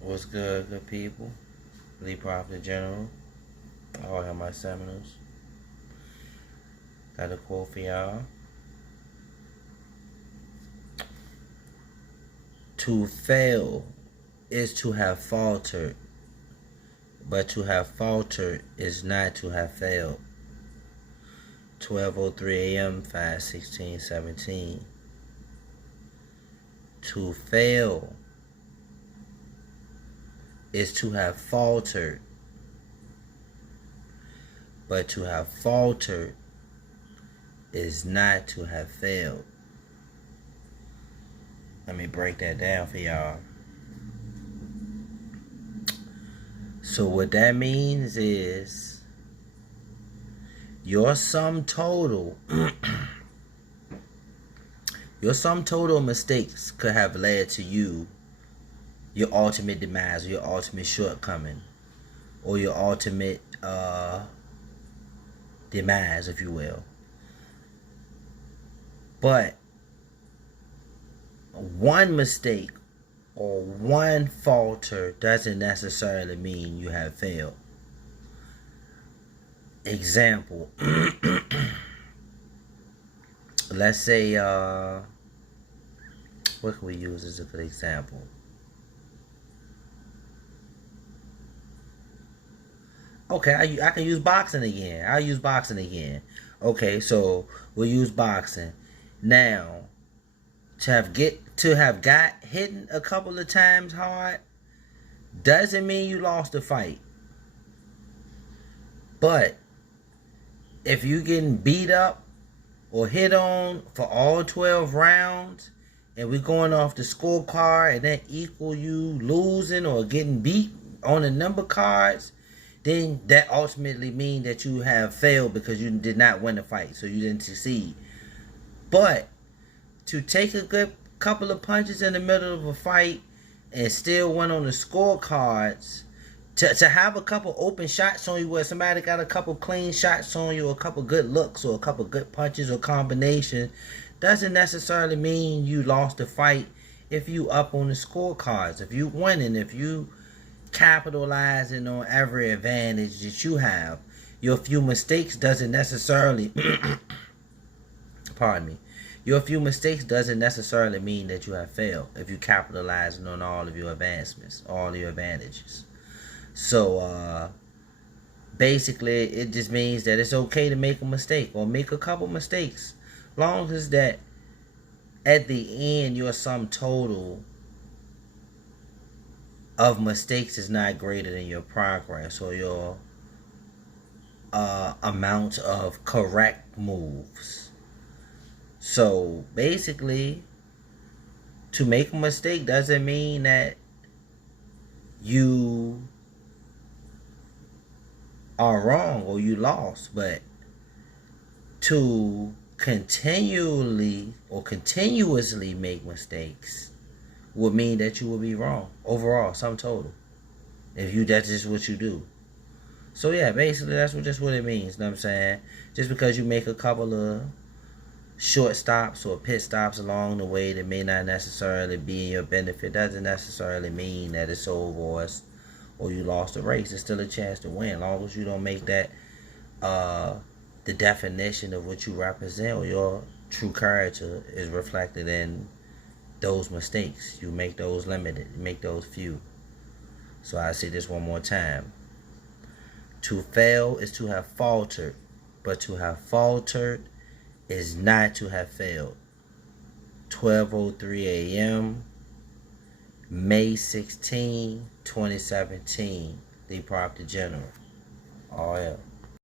What's good people? Lee Prophet General. I all have my seminars. Got a quote for y'all. To fail is to have faltered, but to have faltered is not to have failed. 12:03 a.m. 5/16/17. To fail is to have faltered, but to have faltered is not to have failed. Let me break that down for y'all. So what that means is your sum total mistakes could have led to your ultimate demise, or your ultimate shortcoming, or your ultimate demise, if you will. But one mistake or one falter doesn't necessarily mean you have failed. Example. Let's say, what can we use as a good example? Okay, I can use boxing again. I'll use boxing again. Okay, so we'll use boxing. Now, to have got hit a couple of times hard doesn't mean you lost the fight. But if you getting beat up or hit on for all 12 rounds, and we're going off the scorecard, and that equal you losing or getting beat on the number cards, then that ultimately means that you have failed because you did not win the fight, so you didn't succeed. But to take a good couple of punches in the middle of a fight and still win on the scorecards, to have a couple open shots on you where somebody got a couple clean shots on you, or a couple good looks, or a couple good punches or combination, doesn't necessarily mean you lost the fight if you up on the scorecards. If you winning, if you capitalizing on every advantage that you have, your few mistakes doesn't necessarily pardon me, your few mistakes doesn't necessarily mean that you have failed if you capitalizing on all of your advancements, all of your advantages. So basically it just means that it's okay to make a mistake or make a couple mistakes, long as that at the end your sum total of mistakes is not greater than your progress or your amount of correct moves. So basically, to make a mistake doesn't mean that you are wrong or you lost, but to continuously make mistakes would mean that you will be wrong overall, sum total, if that's just what you do. So yeah, basically that's what it means. You know what I'm saying? Just because you make a couple of short stops or pit stops along the way that may not necessarily be in your benefit doesn't necessarily mean that it's over or you lost the race. It's still a chance to win, as long as you don't make that the definition of what you represent or your true character is reflected in those mistakes. You make those limited, you make those few. So I say this one more time. To fail is to have faltered, but to have faltered is not to have failed. 12:03 a.m. May 16, 2017. The Prophet General. All